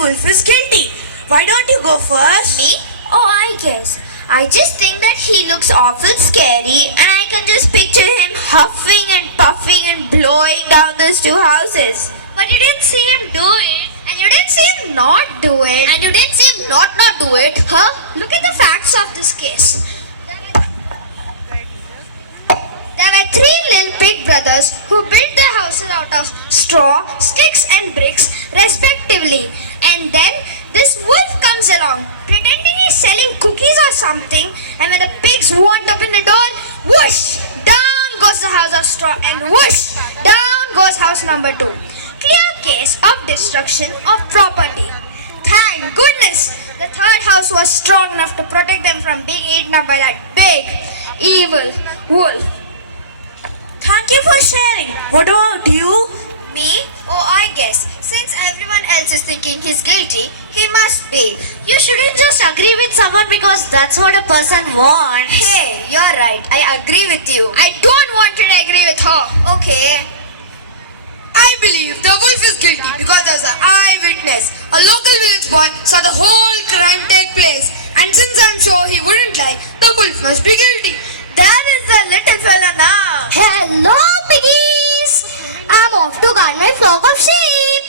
wolf is guilty. Why don't you go first? Me? Oh, I guess. I just think that he looks awful scary and I can just picture him huffing and puffing and blowing down those two houses. But you didn't see him do it. And you didn't see him not do it. And you didn't see him not do it. Huh? Look at the facts of this case. There were three little pig brothers who built their houses out of straw, sticks and bricks respectively. And then this wolf comes along pretending he's selling cookies or something, and when the pigs won't open the door, whoosh! Down goes the house of straw and whoosh! Down goes house number 2. Clear case of destruction of property. Thank goodness the third house was strong enough to protect them from being eaten up by that big, evil wolf. Thank you for sharing. What about you? Me? Oh, I guess. Since everyone else is thinking he's guilty, he must be. You shouldn't just agree with someone because that's what a person wants. Hey, you're right. I agree with you. I don't want to agree with her. Okay. I believe the wolf is guilty because there was an eyewitness. A local village boy saw the whole crime take place. And since I'm sure he wouldn't lie, the wolf must be guilty. That is the little fella now. Hello, piggies! I'm off to guard my flock of sheep.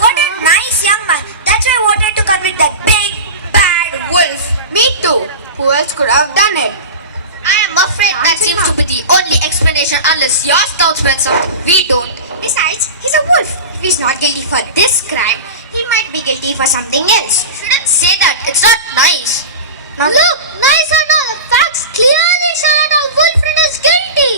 What a nice young man. That's why I wanted to convict that big, bad wolf. Me too. Who else could have done it? I am afraid that seems to be the only explanation unless your scouts meant something we don't. Besides, he's a wolf. If he's not guilty for this crime, he might be guilty for something else. You shouldn't say that. It's not nice. Now Look, nice or not, the facts clearly show that our Wolfred is guilty.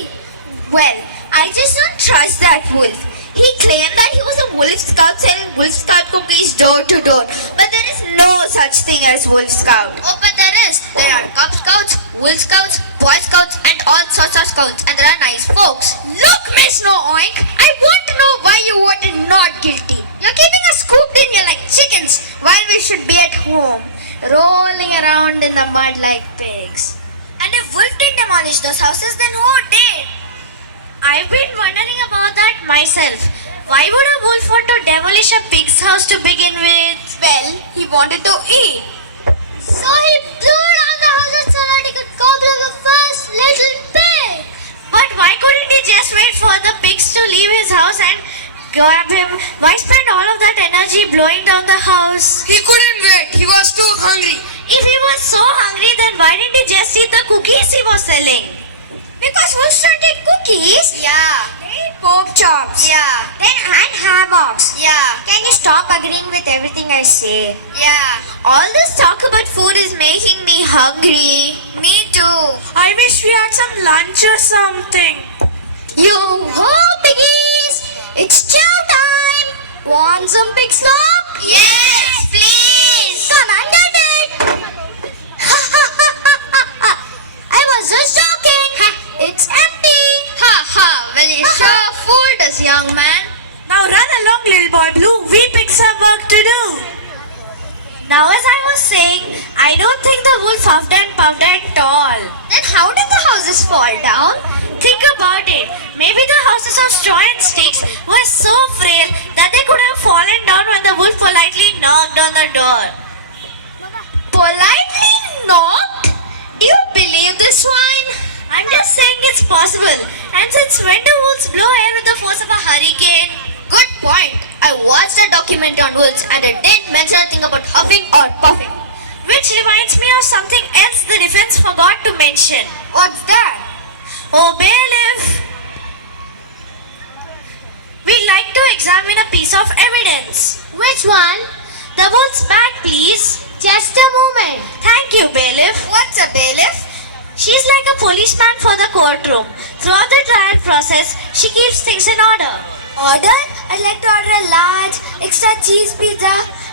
well, I just don't trust that wolf. He claimed that he was a wolf scout selling wolf scout cookies door to door. But there is no such thing as wolf scout. Oh, but there is. There are Cub Scouts, Wolf Scouts, Boy Scouts, and all sorts of scouts. And there are nice folks. Look, Miss No Oink, I want to know why you voted not guilty. You're keeping us cooped in here like chickens while we should be at home, rolling around in the mud like pigs. And if Wolf didn't demolish those houses, then who did? I've been wondering about that myself. Why would a wolf want to demolish a pig's house to begin with? Well, he wanted to eat. So he blew down the houses so that he could gobble up the first little pig. But why couldn't he just wait for the pigs to leave his house and grab him? Why spend all of that energy blowing down the house? He couldn't wait. He was too hungry. If he was so hungry, then why didn't he just eat the cookies he was selling? Because wolves don't eat cookies. Yeah. They eat pork chops. Yeah. Then and hammocks. Yeah. Can you stop agreeing with everything I say? Yeah. All this talk about food is making me hungry. Me too. I wish we had some lunch or something. You ho, piggies! It's chow time! Want some pig slop? Yes, please. Come and get it! I was just joking! It's empty! Ha ha. Well, you sure fooled us, young man. Now run along, little boy Blue. We pigs have work to do. Now, as I was saying, I don't think the wolf huffed and puffed at all. Then how did the houses fall down? Think about it. Maybe the houses of straw and sticks were so frail that they could have fallen down when the wolf politely knocked on the door. Politely knocked? Do you believe this one? I'm just saying it's possible. And since when do wolves blow air with the force of a hurricane? Good point. I watched a documentary on wolves and it didn't mention anything about huffing or puffing. Which reminds me of something else the defense forgot to mention. What's that? Oh, bailiff! We'd like to examine a piece of evidence. Which one? The wolf's back, please. Just a moment. Thank you, bailiff. What's a bailiff? She's like a policeman for the courtroom. Throughout the trial process, she keeps things in order. Order? I'd like to order a large, extra cheese pizza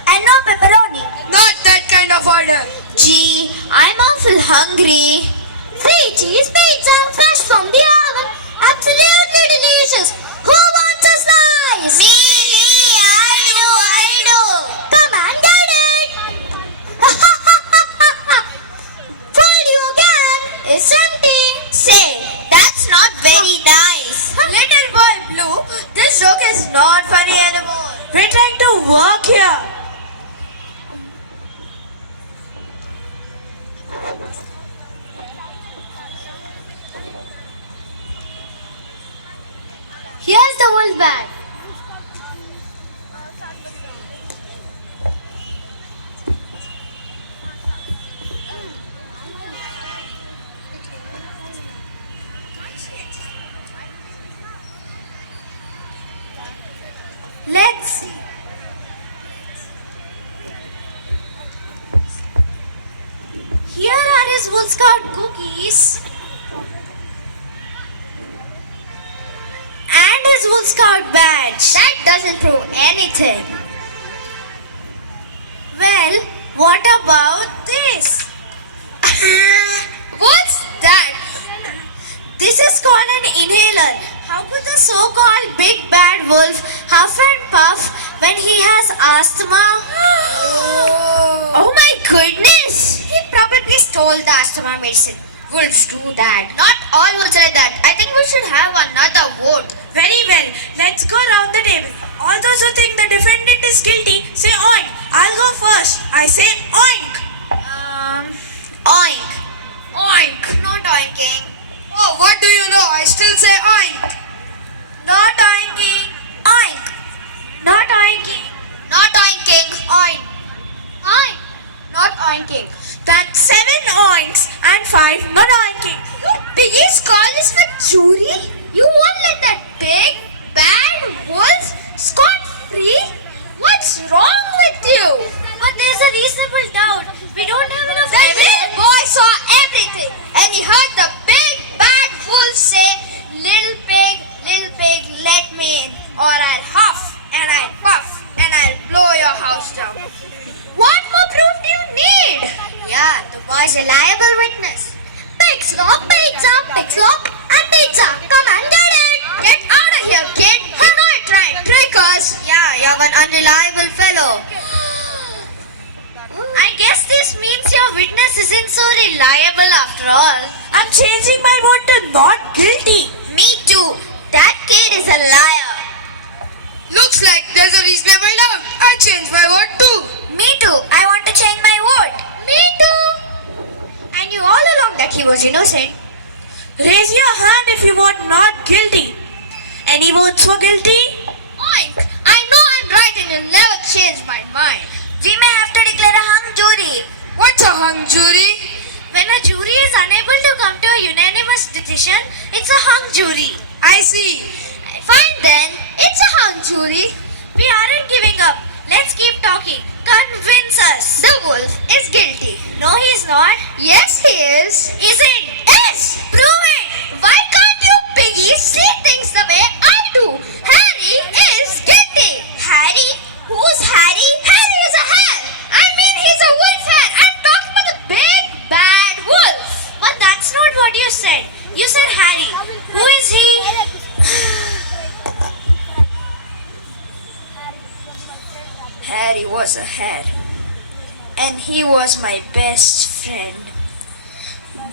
and no pepperoni. Not that kind of order. Gee, I'm awful hungry. Free cheese pizza, fresh from the oven. Absolutely delicious. Who wants a slice? Me, I do. Come and get it. Fooled you again. It's empty. Say, that's not very nice. Little boy Blue, this joke is not funny anymore. We're trying to work here. the wolf bad? Let's see. Here are his Wolf Scout cookies. And his Wolf Scout badge. That doesn't prove anything. Well, what about this? What's that? This is called an inhaler. How could the so-called big bad wolf huff and puff when he has asthma? Oh my goodness! He probably stole the asthma medicine. Wolves do that. Not all wolves are like that. I think we should have another vote. Very well. Let's go round the table. All those who think the defendant is guilty, say oink. I'll go first. I say oink. Oink. Oink. Not oinking. Oh, what do you know? I still say oink. Not oinking. Oink. Not oinking. Not oinking. Oink. Oink. Not oinking. That's 7 oinks and 5 not oinking. Biggie's call is for jury? You won't let that big, bad wolf scot free? What's wrong with you? But there's a reasonable doubt. We don't have enough The evidence. little boy saw everything and he heard the big, bad wolf say, little pig, let me in or I'll huff and I'll puff and I'll blow your house down. What more proof do you need? Yeah, the boy's a liable witness. Pigs love pizza, and pizza. Come and get it. Get out of here, kid. I know you're trying to trick us. Yeah, you're an unreliable fellow. I guess this means your witness isn't so reliable after all. I'm changing my vote to not guilty. Me too. That kid is a liar. Looks like there's a reasonable doubt. I changed my vote too. Me too. I want to change my vote. Me too. I knew all along that he was innocent. Raise your hand if you vote not guilty. Any votes for guilty? Oink! I know I'm right and you'll never change my mind. We may have to declare a hung jury. What's a hung jury? When a jury is unable to come to a unanimous decision, it's a hung jury. I see. Fine then. It's a hung jury. We aren't giving up. Let's keep talking. Convince us. The wolf is guilty. No, he's not. Yes, he is. Isn't? Yes! Prove it! Why can't you piggies see things the way I do? Harry is guilty. Harry? Who's Harry? Harry is a hare. I mean, he's a wolf hare. I'm talking about the big bad wolf. But that's not what you said. You said Harry. Who is he? Harry was a hare. And he was my best friend.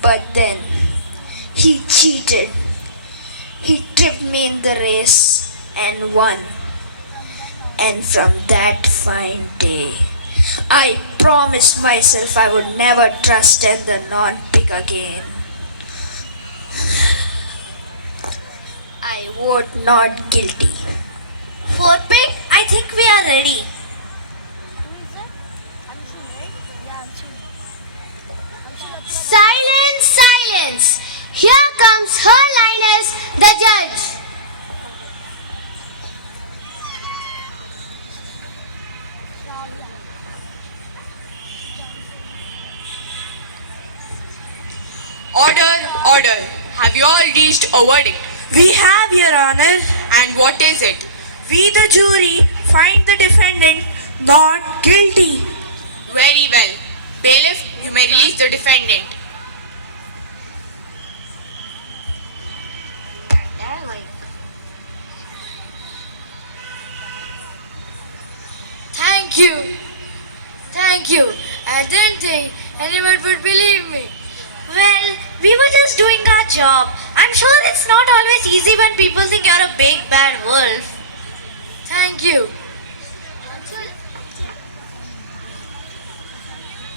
But then, he cheated. He tripped me in the race and won. And from that fine day, I promised myself I would never trust in the non-pig again. I vote not guilty. For pig, I think we are ready. Silence, silence. Here comes Her Highness, the judge. Order, order. Have you all reached a verdict? We have, Your Honor. And what is it? We, the jury, find the defendant not guilty. Very well. Bailiff, you may release the defendant. Thank you. Thank you. I didn't think anyone would believe me. Well, we were just doing our job. I'm sure it's not always easy when people think you're a big bad wolf. Thank you.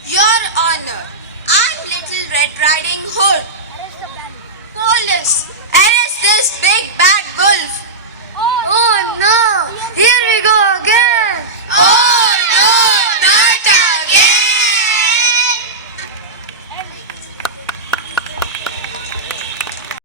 Your Honor, I'm Little Red Riding Hood. Police,